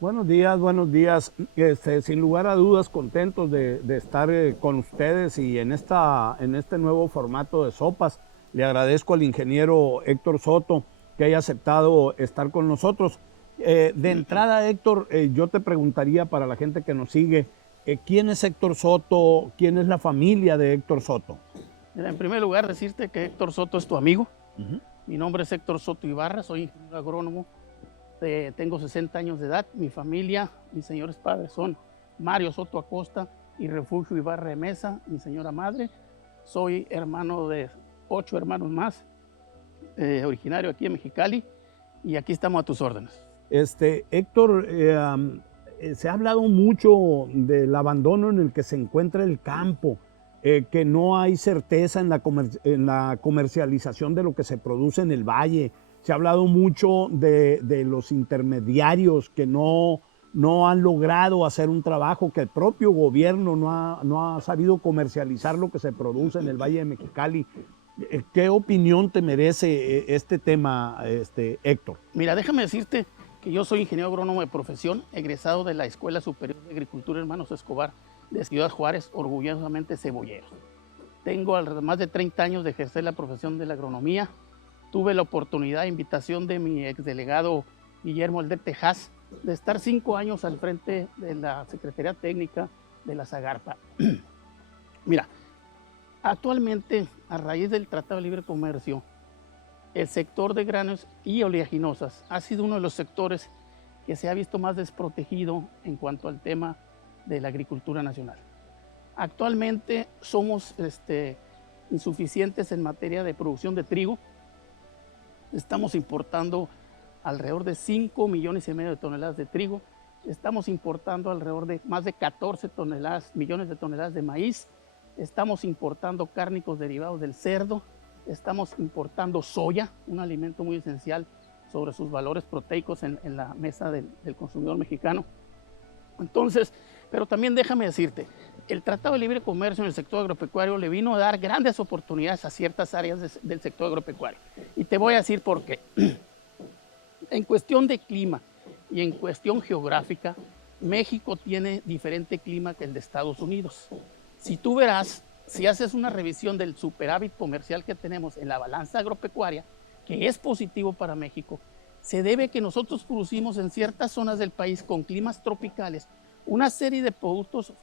Buenos días, buenos días. Sin lugar a dudas, contentos de estar con ustedes y en este nuevo formato de sopas. Le agradezco al ingeniero Héctor Soto que haya aceptado estar con nosotros. De entrada, Héctor, yo te preguntaría para la gente que nos sigue, ¿quién es Héctor Soto? ¿Quién es la familia de Héctor Soto? Mira, en primer lugar, decirte que Héctor Soto es tu amigo. Ujú. Mi nombre es Héctor Soto Ibarra, soy ingeniero agrónomo, tengo 60 años de edad. Mi familia, mis señores padres son Mario Soto Acosta y Refugio Ibarra de Mesa, mi señora madre. Soy hermano de 8 hermanos más, originario aquí en Mexicali, y aquí estamos a tus órdenes. Héctor, se ha hablado mucho del abandono en el que se encuentra el campo, que no hay certeza en la comercialización de lo que se produce en el valle. Se ha hablado mucho de los intermediarios que no han logrado hacer un trabajo, que el propio gobierno no ha sabido comercializar lo que se produce en el Valle de Mexicali. ¿Qué opinión te merece este tema, Héctor? Mira, déjame decirte que yo soy ingeniero agrónomo de profesión, egresado de la Escuela Superior de Agricultura Hermanos Escobar de Ciudad Juárez, orgullosamente cebolleros. Tengo más de 30 años de ejercer la profesión de la agronomía. Tuve la oportunidad, invitación de mi exdelegado Guillermo Alder Tejas, de estar 5 años al frente de la Secretaría Técnica de la Zagarpa. Mira, actualmente, a raíz del Tratado de Libre Comercio, el sector de granos y oleaginosas ha sido uno de los sectores que se ha visto más desprotegido en cuanto al tema de la agricultura nacional. Actualmente somos insuficientes en materia de producción de trigo. Estamos importando alrededor de 5,5 millones de toneladas de trigo. Estamos importando alrededor de más de 14 millones de toneladas de maíz. Estamos importando cárnicos derivados del cerdo. Estamos importando soya, un alimento muy esencial sobre sus valores proteicos en la mesa del consumidor mexicano. Entonces, pero también déjame decirte, el Tratado de Libre Comercio en el sector agropecuario le vino a dar grandes oportunidades a ciertas áreas del sector agropecuario. Y te voy a decir por qué. En cuestión de clima y en cuestión geográfica, México tiene diferente clima que el de Estados Unidos. Si tú verás, si haces una revisión del superávit comercial que tenemos en la balanza agropecuaria, que es positivo para México, se debe a que nosotros producimos en ciertas zonas del país con climas tropicales una serie de productos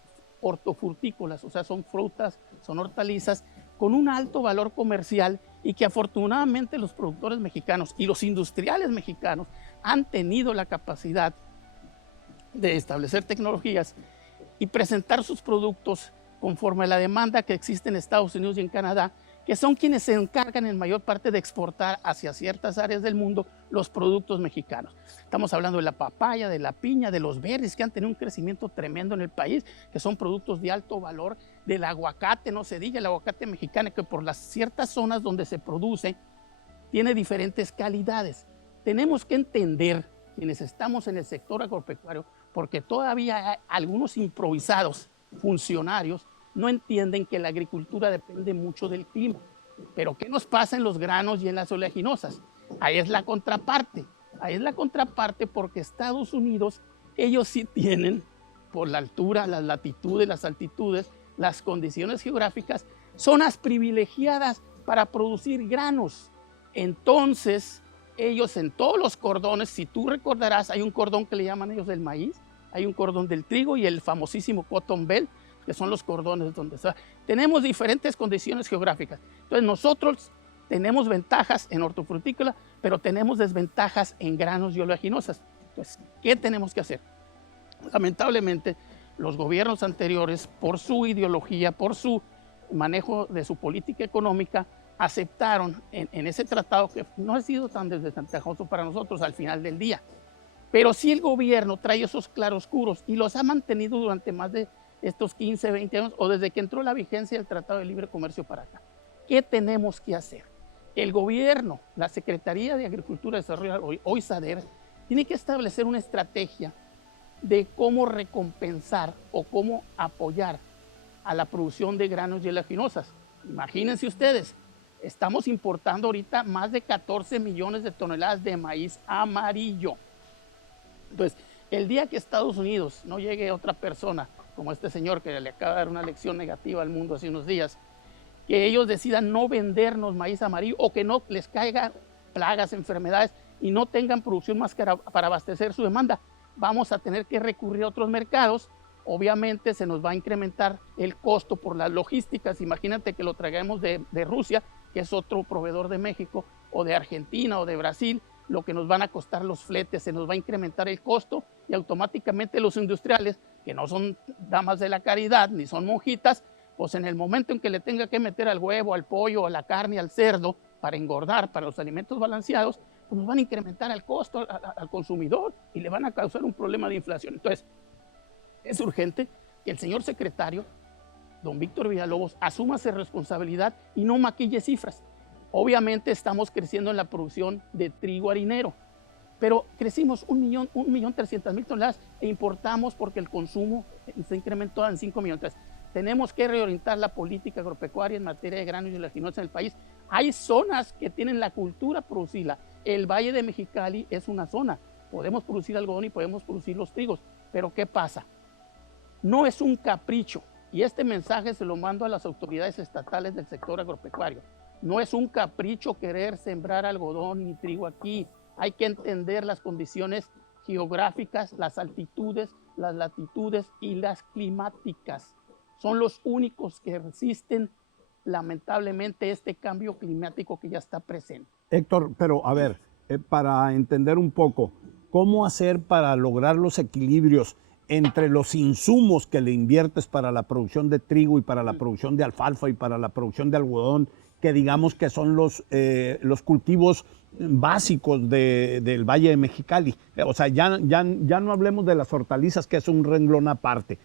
hortofrutícolas, o sea, son frutas, son hortalizas, con un alto valor comercial y que afortunadamente los productores mexicanos y los industriales mexicanos han tenido la capacidad de establecer tecnologías y presentar sus productos conforme a la demanda que existe en Estados Unidos y en Canadá, que son quienes se encargan en mayor parte de exportar hacia ciertas áreas del mundo los productos mexicanos. Estamos hablando de la papaya, de la piña, de los berries, que han tenido un crecimiento tremendo en el país, que son productos de alto valor, del aguacate, no se diga, el aguacate mexicano, que por las ciertas zonas donde se produce, tiene diferentes calidades. Tenemos que entender, quienes estamos en el sector agropecuario, porque todavía hay algunos improvisados funcionarios no entienden que la agricultura depende mucho del clima. Pero ¿qué nos pasa en los granos y en las oleaginosas? Ahí es la contraparte. Ahí es la contraparte porque Estados Unidos, ellos sí tienen, por la altura, las latitudes, las altitudes, las condiciones geográficas, zonas privilegiadas para producir granos. Entonces, ellos en todos los cordones, si tú recordarás, hay un cordón que le llaman ellos del maíz, hay un cordón del trigo y el famosísimo Cotton Belt, que son los cordones donde está. Tenemos diferentes condiciones geográficas. Entonces nosotros tenemos ventajas en hortofrutícola, pero tenemos desventajas en granos y oleaginosas. Entonces, ¿qué tenemos que hacer? Lamentablemente, los gobiernos anteriores, por su ideología, por su manejo de su política económica, aceptaron en ese tratado, que no ha sido tan desventajoso para nosotros al final del día. Pero sí el gobierno trae esos claroscuros y los ha mantenido durante más de estos 15, 20 años o desde que entró la vigencia del Tratado de Libre Comercio para acá. ¿Qué tenemos que hacer? El gobierno, la Secretaría de Agricultura y Desarrollo, hoy SADER, tiene que establecer una estrategia de cómo recompensar o cómo apoyar a la producción de granos y oleaginosas. Imagínense ustedes, estamos importando ahorita más de 14 millones de toneladas de maíz amarillo. Entonces, El día que Estados Unidos no llegue otra persona, como este señor que le acaba de dar una lección negativa al mundo hace unos días, que ellos decidan no vendernos maíz amarillo o que no les caigan plagas, enfermedades y no tengan producción más para abastecer su demanda, vamos a tener que recurrir a otros mercados. Obviamente se nos va a incrementar el costo por las logísticas. Imagínate que lo traigamos de Rusia, que es otro proveedor de México, o de Argentina o de Brasil, lo que nos van a costar los fletes, se nos va a incrementar el costo y automáticamente los industriales, que no son damas de la caridad ni son monjitas, pues en el momento en que le tenga que meter al huevo, al pollo, a la carne, al cerdo, para engordar, para los alimentos balanceados, pues nos van a incrementar el costo al consumidor y le van a causar un problema de inflación. Entonces, es urgente que el señor secretario, don Víctor Villalobos, asuma esa responsabilidad y no maquille cifras. Obviamente estamos creciendo en la producción de trigo harinero, pero crecimos 1.300.000 toneladas e importamos porque el consumo se incrementó en 5 millones. Entonces, tenemos que reorientar la política agropecuaria en materia de granos y oleaginosos en el país. Hay zonas que tienen la cultura producirla. El Valle de Mexicali es una zona. Podemos producir algodón y podemos producir los trigos. Pero ¿qué pasa? No es un capricho. Y este mensaje se lo mando a las autoridades estatales del sector agropecuario. No es un capricho querer sembrar algodón ni trigo aquí. Hay que entender las condiciones geográficas, las altitudes, las latitudes y las climáticas. Son los únicos que resisten lamentablemente este cambio climático que ya está presente. Héctor, pero a ver, para entender un poco, ¿cómo hacer para lograr los equilibrios entre los insumos que le inviertes para la producción de trigo y para la producción de alfalfa y para la producción de algodón, que digamos que son los cultivos básicos del Valle de Mexicali? O sea, ya no hablemos de las hortalizas, que es un renglón aparte,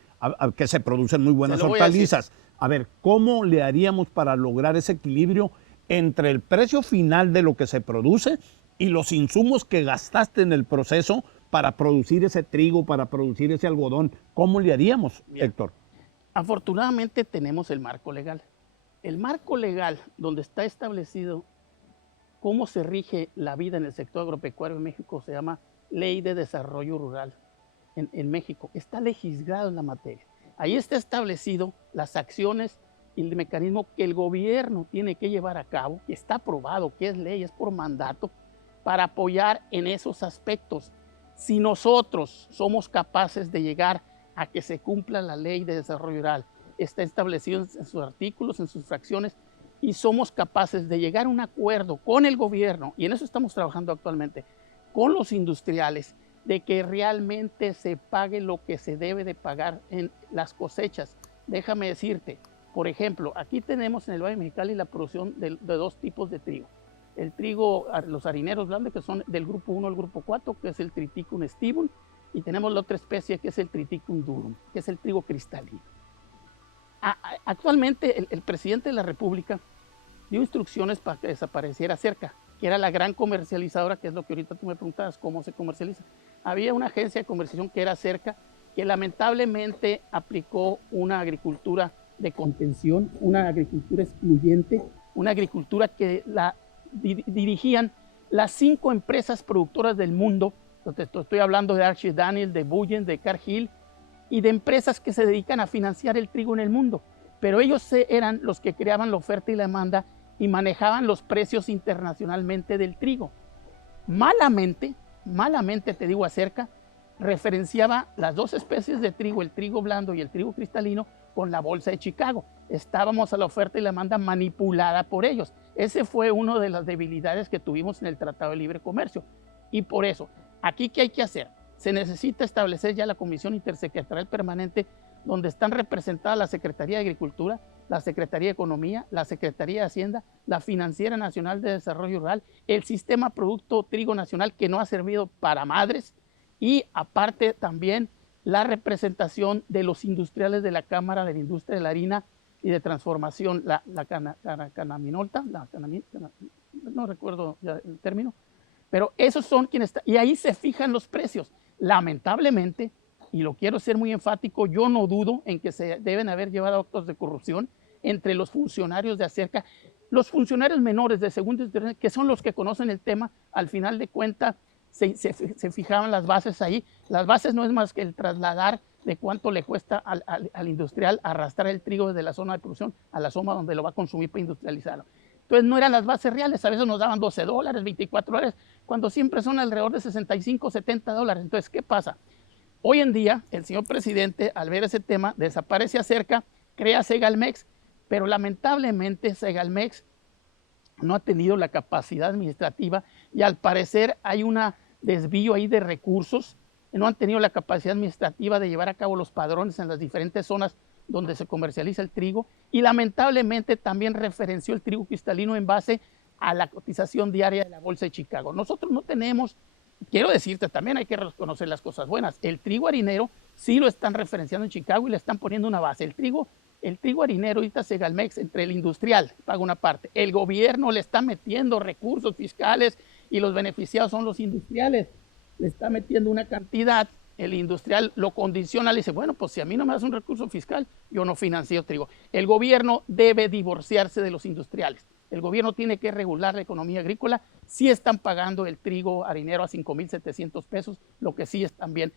que se producen muy buenas hortalizas. A ver, ¿cómo le haríamos para lograr ese equilibrio entre el precio final de lo que se produce y los insumos que gastaste en el proceso para producir ese trigo, para producir ese algodón? ¿Cómo le haríamos, Héctor? Afortunadamente tenemos el marco legal. El marco legal donde está establecido cómo se rige la vida en el sector agropecuario en México se llama Ley de Desarrollo Rural en México. Está legislado en la materia. Ahí está establecido las acciones y el mecanismo que el gobierno tiene que llevar a cabo, que está aprobado, que es ley, es por mandato, para apoyar en esos aspectos. Si nosotros somos capaces de llegar a que se cumpla la Ley de Desarrollo Rural, está establecido en sus artículos, en sus fracciones, y somos capaces de llegar a un acuerdo con el gobierno, y en eso estamos trabajando actualmente, con los industriales, de que realmente se pague lo que se debe de pagar en las cosechas. Déjame decirte, por ejemplo, aquí tenemos en el Valle de Mexicali la producción de dos tipos de trigo. El trigo, los harineros blandos, que son del grupo 1 al grupo 4, que es el Triticum stivum, y tenemos la otra especie que es el Triticum durum, que es el trigo cristalino. Actualmente el presidente de la República dio instrucciones para que desapareciera Cerca, que era la gran comercializadora, que es lo que ahorita tú me preguntabas, cómo se comercializa. Había una agencia de comercialización que era Cerca, que lamentablemente aplicó una agricultura de contención, una agricultura excluyente, una agricultura que la dirigían las 5 empresas productoras del mundo. Estoy hablando de Archer Daniels, de Bullen, de Cargill y de empresas que se dedican a financiar el trigo en el mundo. Pero ellos eran los que creaban la oferta y la demanda y manejaban los precios internacionalmente del trigo. Malamente te digo acerca, referenciaba las dos especies de trigo, el trigo blando y el trigo cristalino, con la bolsa de Chicago. Estábamos a la oferta y la demanda manipulada por ellos. Ese fue una de las debilidades que tuvimos en el Tratado de Libre Comercio. Y por eso, aquí, ¿qué hay que hacer? Se necesita establecer ya la Comisión Intersecretarial Permanente, donde están representadas la Secretaría de Agricultura, la Secretaría de Economía, la Secretaría de Hacienda, la Financiera Nacional de Desarrollo Rural, el Sistema Producto Trigo Nacional, que no ha servido para madres, y aparte también la representación de los industriales de la Cámara de la Industria de la Harina y de Transformación, Canaminolta, no recuerdo ya el término, pero esos son quienes están, y ahí se fijan los precios. Lamentablemente, y lo quiero ser muy enfático, yo no dudo en que se deben haber llevado actos de corrupción entre los funcionarios de Acerca, los funcionarios menores de segundo, que son los que conocen el tema, al final de cuentas, se fijaban las bases ahí. Las bases no es más que el trasladar de cuánto le cuesta al industrial arrastrar el trigo desde la zona de producción a la zona donde lo va a consumir para industrializarlo. Entonces no eran las bases reales, a veces nos daban $12, $24, cuando siempre son alrededor de 65, $70. Entonces, ¿qué pasa? Hoy en día, el señor presidente, al ver ese tema, desaparece Acerca, crea Segalmex, pero lamentablemente Segalmex no ha tenido la capacidad administrativa y al parecer hay un desvío ahí de recursos, no han tenido la capacidad administrativa de llevar a cabo los padrones en las diferentes zonas donde se comercializa el trigo y lamentablemente también referenció el trigo cristalino en base a la cotización diaria de la Bolsa de Chicago. Nosotros no tenemos, quiero decirte, también hay que reconocer las cosas buenas. El trigo harinero sí lo están referenciando en Chicago y le están poniendo una base. El trigo harinero, ahorita Segalmex, entre el industrial, paga una parte, el gobierno le está metiendo recursos fiscales y los beneficiados son los industriales. Le está metiendo una cantidad, el industrial lo condiciona, le dice, bueno, pues si a mí no me das un recurso fiscal, yo no financio trigo. El gobierno debe divorciarse de los industriales. El gobierno tiene que regular la economía agrícola. Sí están pagando el trigo harinero a 5,700 pesos, lo que sí están bien.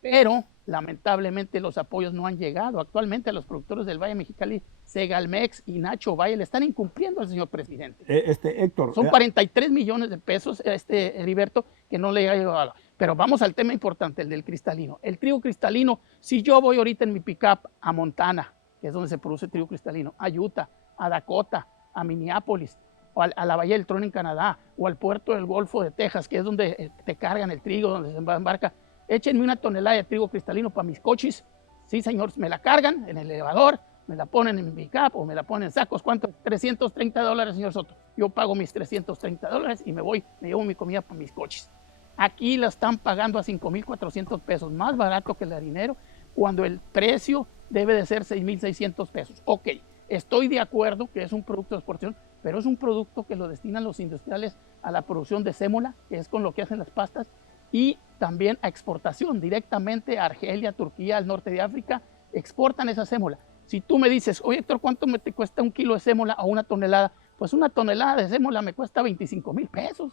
Pero lamentablemente los apoyos no han llegado. Actualmente a los productores del Valle Mexicali, Segalmex y Nacho Valle le están incumpliendo al señor presidente. Héctor. Son 43 millones de pesos, Heriberto, que no le ha llegado. Pero vamos al tema importante, el del cristalino. El trigo cristalino, si yo voy ahorita en mi pickup a Montana, que es donde se produce trigo cristalino, a Utah, a Dakota, a Minneapolis, o a la Bahía del Tron en Canadá, o al puerto del Golfo de Texas, que es donde te cargan el trigo, donde se embarca, échenme una tonelada de trigo cristalino para mis coches. Sí, señor, me la cargan en el elevador, me la ponen en mi pickup o me la ponen en sacos. ¿Cuánto? $330, señor Soto. Yo pago mis $330 y me llevo mi comida para mis coches. Aquí la están pagando a 5,400 pesos, más barato que el harinero, cuando el precio debe de ser 6,600 pesos. Ok, estoy de acuerdo que es un producto de exportación, pero es un producto que lo destinan los industriales a la producción de sémola, que es con lo que hacen las pastas, y también a exportación directamente a Argelia, Turquía, al norte de África, exportan esa sémola. Si tú me dices, oye Héctor, ¿cuánto te cuesta un kilo de sémola o una tonelada? Pues una tonelada de sémola me cuesta 25,000 pesos.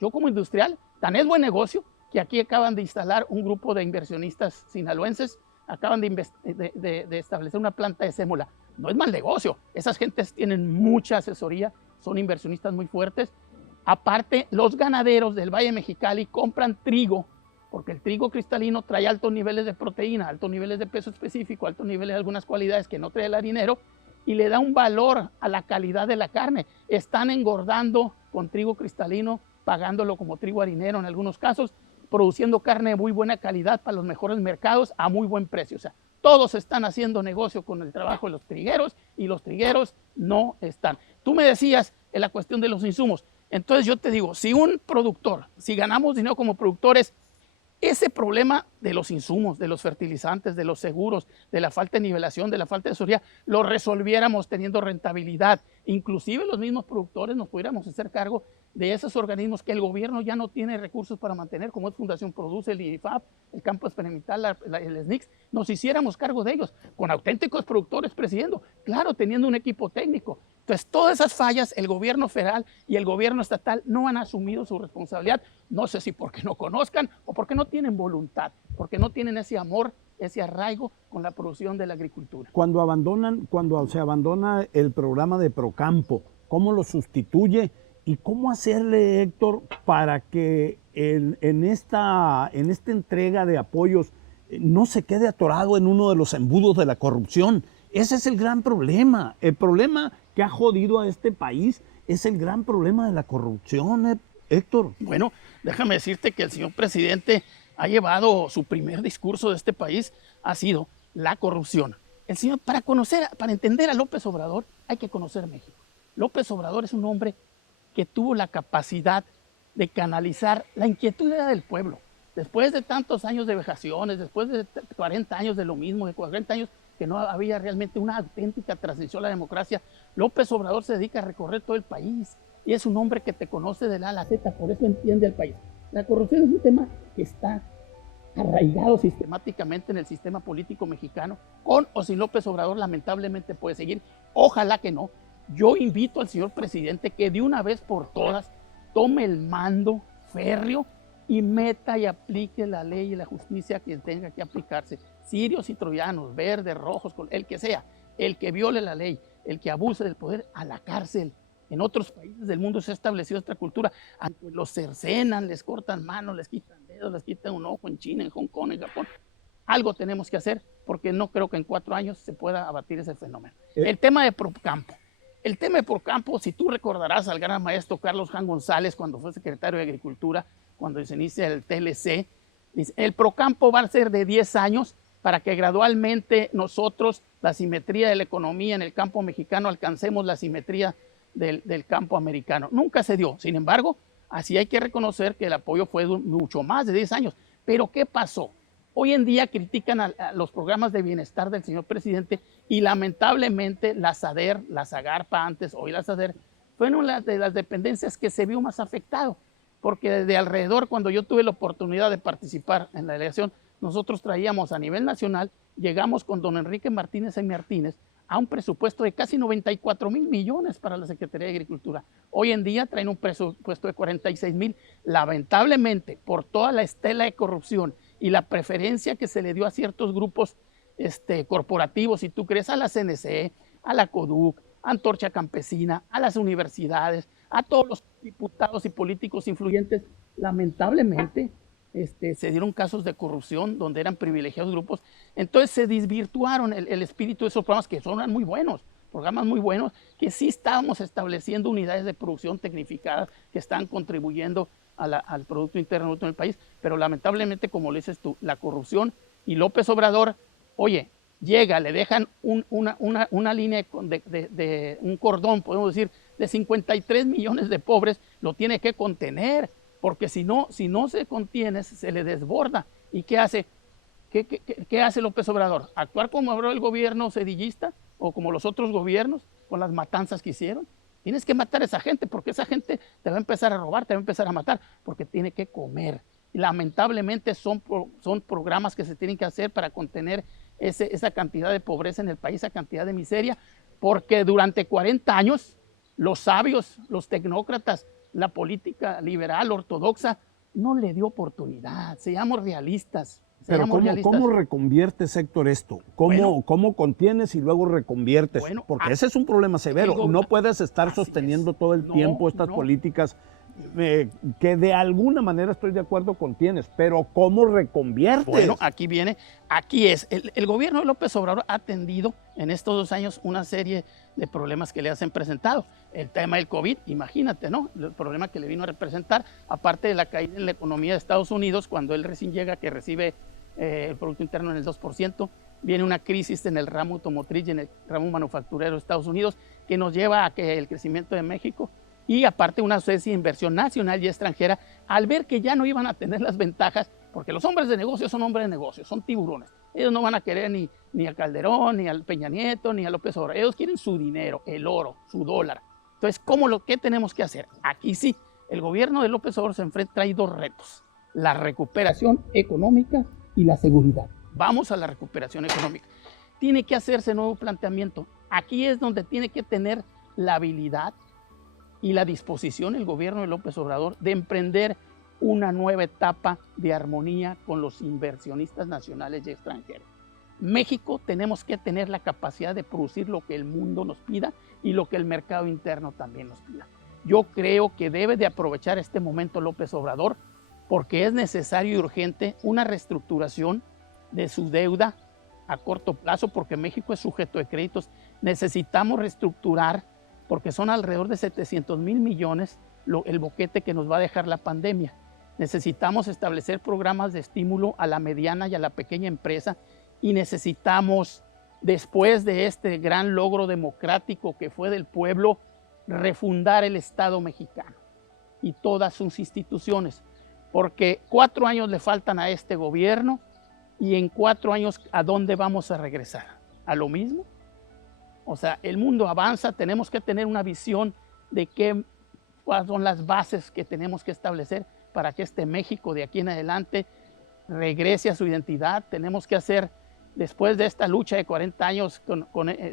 Yo como industrial, tan es buen negocio que aquí acaban de instalar un grupo de inversionistas sinaloenses, acaban de establecer una planta de sémola. No es mal negocio, esas gentes tienen mucha asesoría, son inversionistas muy fuertes. Aparte, los ganaderos del Valle Mexicali compran trigo, porque el trigo cristalino trae altos niveles de proteína, altos niveles de peso específico, altos niveles de algunas cualidades que no trae el harinero, y le da un valor a la calidad de la carne. Están engordando con trigo cristalino, pagándolo como trigo harinero en algunos casos, produciendo carne de muy buena calidad para los mejores mercados a muy buen precio. O sea, todos están haciendo negocio con el trabajo de los trigueros y los trigueros no están. Tú me decías en la cuestión de los insumos. Entonces yo te digo, si un productor, si ganamos dinero como productores, ese problema de los insumos, de los fertilizantes, de los seguros, de la falta de nivelación, de la falta de asesoría, lo resolviéramos teniendo rentabilidad. Inclusive los mismos productores nos pudiéramos hacer cargo de esos organismos que el gobierno ya no tiene recursos para mantener, como es Fundación Produce, el IFAP, el Campo Experimental, el SNICS, nos hiciéramos cargo de ellos, con auténticos productores presidiendo, claro, teniendo un equipo técnico. Entonces, todas esas fallas, el gobierno federal y el gobierno estatal no han asumido su responsabilidad, no sé si porque no conozcan o porque no tienen voluntad, porque no tienen ese amor, ese arraigo con la producción de la agricultura. Cuando se abandona el programa de Procampo, ¿cómo lo sustituye? ¿Y cómo hacerle, Héctor, para que en esta entrega de apoyos no se quede atorado en uno de los embudos de la corrupción? Ese es el gran problema. El problema que ha jodido a este país es el gran problema de la corrupción, Héctor. Bueno, déjame decirte que el señor presidente ha llevado su primer discurso de este país, ha sido la corrupción. El señor, para entender a López Obrador, hay que conocer México. López Obrador es un hombre que tuvo la capacidad de canalizar la inquietud del pueblo. Después de tantos años de vejaciones, después de 40 años de lo mismo, de 40 años que no había realmente una auténtica transición a la democracia, López Obrador se dedica a recorrer todo el país y es un hombre que te conoce de la A a la Z, por eso entiende al país. La corrupción es un tema que está arraigado sistemáticamente en el sistema político mexicano, con o sin López Obrador lamentablemente puede seguir, ojalá que no. Yo invito al señor presidente que de una vez por todas tome el mando férreo y meta y aplique la ley y la justicia que tenga que aplicarse. Sirios y troyanos, verdes, rojos, el que sea, el que viole la ley, el que abuse del poder, a la cárcel. En otros países del mundo se ha establecido esta cultura. Los cercenan, les cortan manos, les quitan dedos, les quitan un ojo en China, en Hong Kong, en Japón. Algo tenemos que hacer porque no creo que en 4 años se pueda abatir ese fenómeno. El tema de Procampo. El tema de Procampo, si tú recordarás al gran maestro Carlos Jan González cuando fue secretario de Agricultura, cuando se inicia el TLC, dice, el Procampo va a ser de 10 años para que gradualmente nosotros, la simetría de la economía en el campo mexicano, alcancemos la simetría del campo americano. Nunca se dio. Sin embargo, así hay que reconocer que el apoyo fue mucho más de 10 años. Pero ¿qué pasó? Hoy en día critican a los programas de bienestar del señor presidente y lamentablemente la SADER, la SAGARPA antes, hoy la SADER, fueron una de las dependencias que se vio más afectado, porque desde alrededor, cuando yo tuve la oportunidad de participar en la delegación, nosotros traíamos a nivel nacional, llegamos con don Enrique Martínez y Martínez a un presupuesto de casi 94,000 millones para la Secretaría de Agricultura. Hoy en día traen un presupuesto de 46,000. Lamentablemente, por toda la estela de corrupción y la preferencia que se le dio a ciertos grupos corporativos, si tú crees, a la CNC, a la CODUC, a Antorcha Campesina, a las universidades, a todos los diputados y políticos influyentes, lamentablemente se dieron casos de corrupción donde eran privilegiados grupos. Entonces se desvirtuaron el espíritu de esos programas que son muy buenos, programas muy buenos, que sí estábamos estableciendo unidades de producción tecnificadas que están contribuyendo al Producto Interno Bruto del país, pero lamentablemente, como le dices tú, la corrupción y López Obrador, oye, llega, le dejan una línea de un cordón, podemos decir, de 53 millones de pobres, lo tiene que contener, porque si no se contiene, se le desborda. ¿Y qué hace? ¿Qué hace López Obrador? ¿Actuar como habló el gobierno sedillista o como los otros gobiernos con las matanzas que hicieron? Tienes que matar a esa gente porque esa gente te va a empezar a robar, te va a empezar a matar porque tiene que comer. Y lamentablemente son programas que se tienen que hacer para contener esa cantidad de pobreza en el país, esa cantidad de miseria, porque durante 40 años los sabios, los tecnócratas, la política liberal, ortodoxa, no le dio oportunidad. Seamos realistas. Pero ¿cómo reconviertes, Héctor, esto? ¿Cómo contienes y luego reconviertes? Porque ese es un problema severo. No puedes estar sosteniendo todo el tiempo estas políticas que de alguna manera estoy de acuerdo contienes, pero ¿cómo reconviertes? Bueno, aquí es. El gobierno de López Obrador ha atendido en estos 2 años una serie de problemas que le hacen presentado. El tema del COVID, imagínate, ¿no? El problema que le vino a representar, aparte de la caída en la economía de Estados Unidos, cuando él recién llega, que recibe el Producto Interno en el 2%, viene una crisis en el ramo automotriz y en el ramo manufacturero de Estados Unidos, que nos lleva a que el crecimiento de México y aparte una especie de inversión nacional y extranjera, al ver que ya no iban a tener las ventajas, porque los hombres de negocios son hombres de negocios, son tiburones. Ellos no van a querer ni a Calderón, ni al Peña Nieto, ni a López Obrador. Ellos quieren su dinero, el oro, su dólar. Entonces, ¿qué tenemos que hacer? Aquí sí, el gobierno de López Obrador trae 2 retos: la recuperación económica y la seguridad. Vamos a la recuperación económica. Tiene que hacerse nuevo planteamiento. Aquí es donde tiene que tener la habilidad y la disposición el gobierno de López Obrador de emprender una nueva etapa de armonía con los inversionistas nacionales y extranjeros. México tenemos que tener la capacidad de producir lo que el mundo nos pida y lo que el mercado interno también nos pida. Yo creo que debe de aprovechar este momento López Obrador porque es necesario y urgente una reestructuración de su deuda a corto plazo, porque México es sujeto de créditos. Necesitamos reestructurar porque son alrededor de 700,000 millones el boquete que nos va a dejar la pandemia. Necesitamos establecer programas de estímulo a la mediana y a la pequeña empresa y necesitamos, después de este gran logro democrático que fue del pueblo, refundar el Estado mexicano y todas sus instituciones, porque 4 años le faltan a este gobierno y en 4 años, ¿a dónde vamos a regresar? ¿A lo mismo? O sea, el mundo avanza, tenemos que tener una visión de cuáles son las bases que tenemos que establecer para que este México de aquí en adelante regrese a su identidad. Tenemos que hacer, después de esta lucha de 40 años,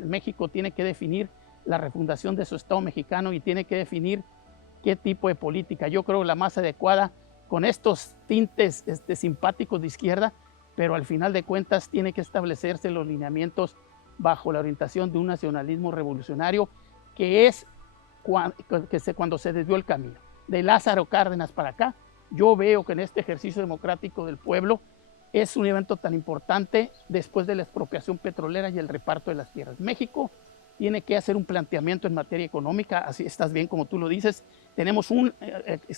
México tiene que definir la refundación de su Estado mexicano y tiene que definir qué tipo de política. Yo creo que la más adecuada con estos tintes simpáticos de izquierda, pero al final de cuentas tiene que establecerse los lineamientos bajo la orientación de un nacionalismo revolucionario, que es cuando se desvió el camino. De Lázaro Cárdenas para acá, yo veo que en este ejercicio democrático del pueblo es un evento tan importante después de la expropiación petrolera y el reparto de las tierras. México tiene que hacer un planteamiento en materia económica, así estás bien como tú lo dices, tenemos un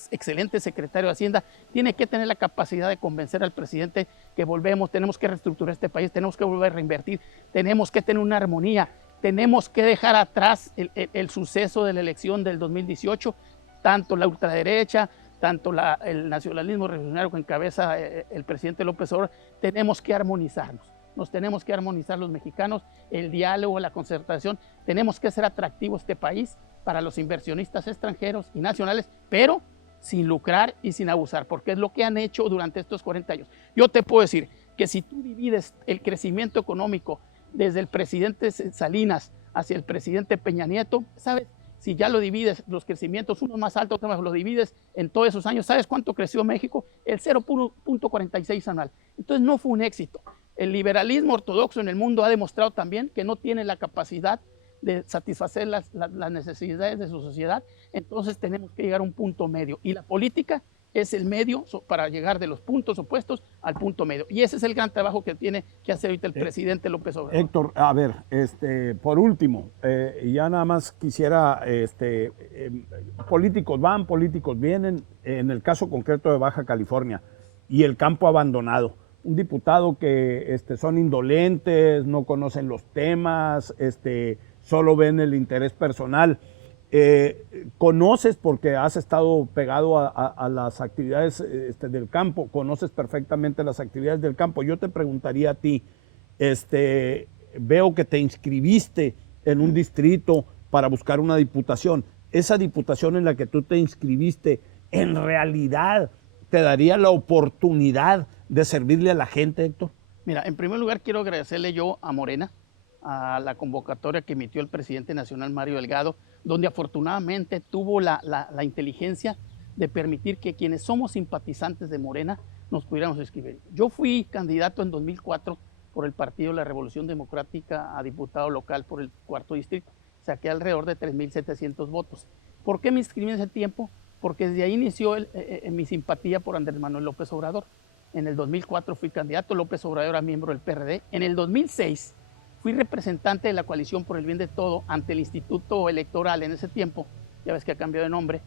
excelente secretario de Hacienda, tiene que tener la capacidad de convencer al presidente que tenemos que reestructurar este país, tenemos que volver a reinvertir, tenemos que tener una armonía, tenemos que dejar atrás el suceso de la elección del 2018, tanto la ultraderecha, tanto el nacionalismo revolucionario que encabeza el presidente López Obrador, tenemos que armonizarnos. Nos tenemos que armonizar los mexicanos, el diálogo, la concertación, tenemos que hacer atractivo este país para los inversionistas extranjeros y nacionales, pero sin lucrar y sin abusar, porque es lo que han hecho durante estos 40 años. Yo te puedo decir que si tú divides el crecimiento económico desde el presidente Salinas hacia el presidente Peña Nieto, ¿sabes? Si ya lo divides, los crecimientos, unos más altos, otros más, lo divides en todos esos años, ¿sabes cuánto creció México? El 0.46 anual. Entonces no fue un éxito. El liberalismo ortodoxo en el mundo ha demostrado también que no tiene la capacidad de satisfacer las necesidades de su sociedad, entonces tenemos que llegar a un punto medio. Y la política es el medio para llegar de los puntos opuestos al punto medio. Y ese es el gran trabajo que tiene que hacer ahorita el presidente López Obrador. Héctor, a ver, por último, ya nada más quisiera, políticos van, políticos vienen, en el caso concreto de Baja California y el campo abandonado. Un diputado que son indolentes, no conocen los temas, solo ven el interés personal. Conoces, porque has estado pegado a las actividades del campo, conoces perfectamente las actividades del campo. Yo te preguntaría a ti, veo que te inscribiste en un distrito para buscar una diputación. Esa diputación en la que tú te inscribiste, ¿en realidad te daría la oportunidad de servirle a la gente, Héctor? Mira, en primer lugar quiero agradecerle yo a Morena, a la convocatoria que emitió el presidente nacional Mario Delgado, donde afortunadamente tuvo la inteligencia de permitir que quienes somos simpatizantes de Morena nos pudiéramos inscribir. Yo fui candidato en 2004 por el Partido de la Revolución Democrática a diputado local por el 4º distrito. Saqué alrededor de 3,700 votos. ¿Por qué me inscribí en ese tiempo? Porque desde ahí inició mi simpatía por Andrés Manuel López Obrador. En el 2004 fui candidato, López Obrador era miembro del PRD. En el 2006 fui representante de la Coalición por el Bien de Todo ante el Instituto Electoral en ese tiempo, ya ves que ha cambiado de nombre,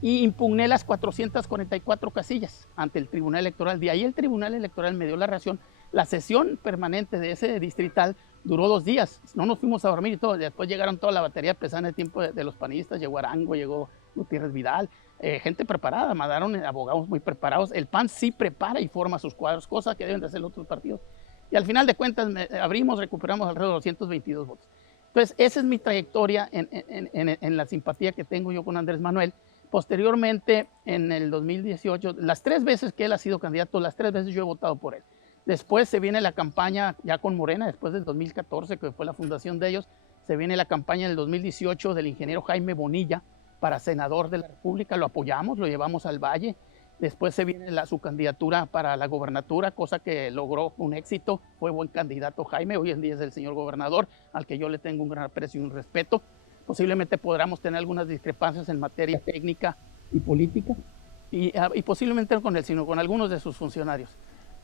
y impugné las 444 casillas ante el Tribunal Electoral. De ahí el Tribunal Electoral me dio la razón. La sesión permanente de ese distrital duró 2 días, no nos fuimos a dormir y todo. Después llegaron toda la batería pesada en el tiempo de los panistas, llegó Arango, llegó Gutiérrez Vidal, gente preparada, mandaron abogados muy preparados. El PAN sí prepara y forma sus cuadros, cosa que deben de hacer los otros partidos. Y al final de cuentas recuperamos alrededor de 222 votos. Entonces, esa es mi trayectoria en la simpatía que tengo yo con Andrés Manuel. Posteriormente, en el 2018, las 3 veces que él ha sido candidato, las 3 veces yo he votado por él. Después se viene la campaña ya con Morena, después del 2014, que fue la fundación de ellos, se viene la campaña del 2018 del ingeniero Jaime Bonilla para senador de la República, lo apoyamos, lo llevamos al Valle. Después se viene su candidatura para la gobernatura, cosa que logró un éxito, fue buen candidato Jaime, hoy en día es el señor gobernador, al que yo le tengo un gran aprecio y un respeto. Posiblemente podamos tener algunas discrepancias en materia técnica y política, y posiblemente no con él, sino con algunos de sus funcionarios.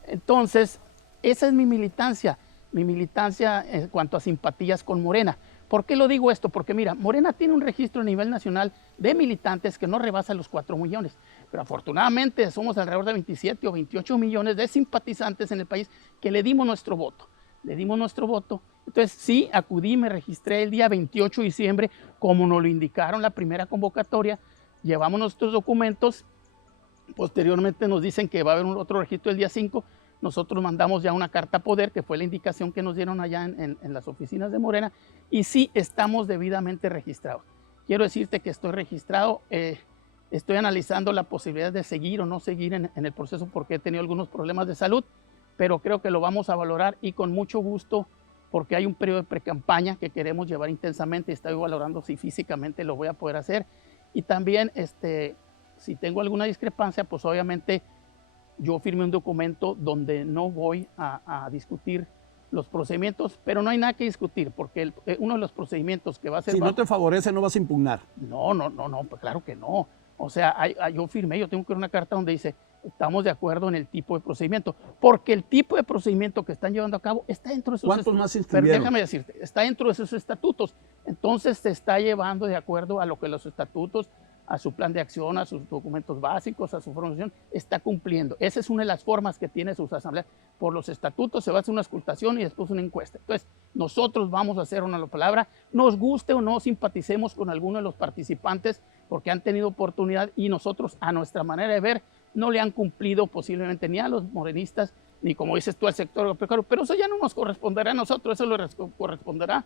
Entonces, esa es mi militancia en cuanto a simpatías con Morena. ¿Por qué lo digo esto? Porque mira, Morena tiene un registro a nivel nacional de militantes que no rebasa los 4 millones, pero afortunadamente somos alrededor de 27 o 28 millones de simpatizantes en el país que le dimos nuestro voto. Entonces sí, acudí, me registré el día 28 de diciembre, como nos lo indicaron la primera convocatoria, llevamos nuestros documentos, posteriormente nos dicen que va a haber otro registro el día 5, nosotros mandamos ya una carta poder, que fue la indicación que nos dieron allá en las oficinas de Morena, y sí estamos debidamente registrados. Quiero decirte que estoy registrado, estoy analizando la posibilidad de seguir o no seguir en el proceso porque he tenido algunos problemas de salud, pero creo que lo vamos a valorar y con mucho gusto, porque hay un periodo de precampaña que queremos llevar intensamente y estoy valorando si físicamente lo voy a poder hacer. Y también Si tengo alguna discrepancia, pues obviamente yo firmé un documento donde no voy a discutir los procedimientos, pero no hay nada que discutir, porque uno de los procedimientos que va a ser... Si no te favorece, no vas a impugnar. No, pues claro que no. O sea, yo firmé, yo tengo que ver una carta donde dice, estamos de acuerdo en el tipo de procedimiento, porque el tipo de procedimiento que están llevando a cabo está dentro de sus ¿Cuántos más se inscribieron? Pero déjame decirte, está dentro de sus estatutos. Entonces se está llevando de acuerdo a lo que los estatutos, a su plan de acción, a sus documentos básicos, a su formación, está cumpliendo. Esa es una de las formas que tiene sus asambleas. Por los estatutos se va a hacer una auscultación y después una encuesta. Entonces, nosotros vamos a hacer una palabra, nos guste o no simpaticemos con alguno de los participantes porque han tenido oportunidad y nosotros, a nuestra manera de ver, no le han cumplido posiblemente ni a los morenistas, ni como dices tú al sector agropecuario, pero eso ya no nos corresponderá a nosotros, eso le corresponderá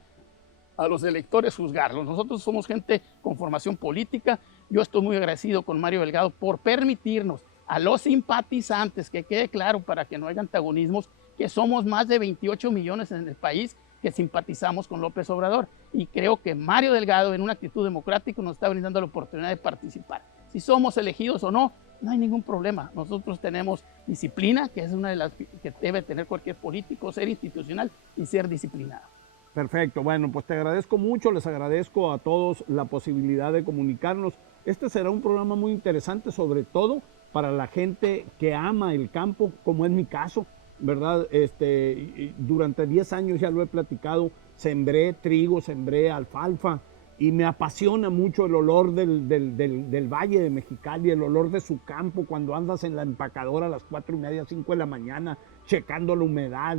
a los electores juzgarlos. Nosotros somos gente con formación política. Yo estoy muy agradecido con Mario Delgado por permitirnos a los simpatizantes, que quede claro para que no haya antagonismos, que somos más de 28 millones en el país que simpatizamos con López Obrador. Y creo que Mario Delgado, en una actitud democrática, nos está brindando la oportunidad de participar. Si somos elegidos o no, no hay ningún problema. Nosotros tenemos disciplina, que es una de las que debe tener cualquier político, ser institucional y ser disciplinado. Perfecto, bueno, pues te agradezco mucho, les agradezco a todos la posibilidad de comunicarnos. Este será un programa muy interesante, sobre todo para la gente que ama el campo, como es mi caso, ¿verdad? Durante 10 años, ya lo he platicado, sembré trigo, sembré alfalfa y me apasiona mucho el olor del Valle de Mexicali, el olor de su campo cuando andas en la empacadora a las 4:30, 5 de la mañana, checando la humedad.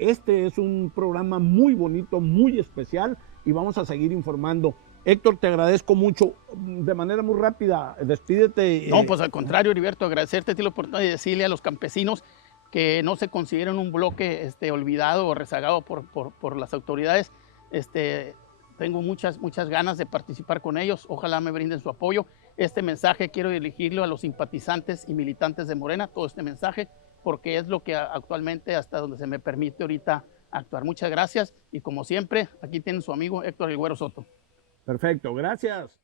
Este es un programa muy bonito, muy especial y vamos a seguir informando. Héctor, te agradezco mucho. De manera muy rápida, despídete. No, pues al contrario, Heriberto, agradecerte la oportunidad de decirle a los campesinos que no se consideren un bloque olvidado o rezagado por las autoridades. Tengo muchas ganas de participar con ellos. Ojalá me brinden su apoyo. Este mensaje quiero dirigirlo a los simpatizantes y militantes de Morena, todo este mensaje, porque es lo que actualmente, hasta donde se me permite ahorita actuar. Muchas gracias y como siempre, aquí tienen su amigo Héctor El Güero Soto. Perfecto, gracias.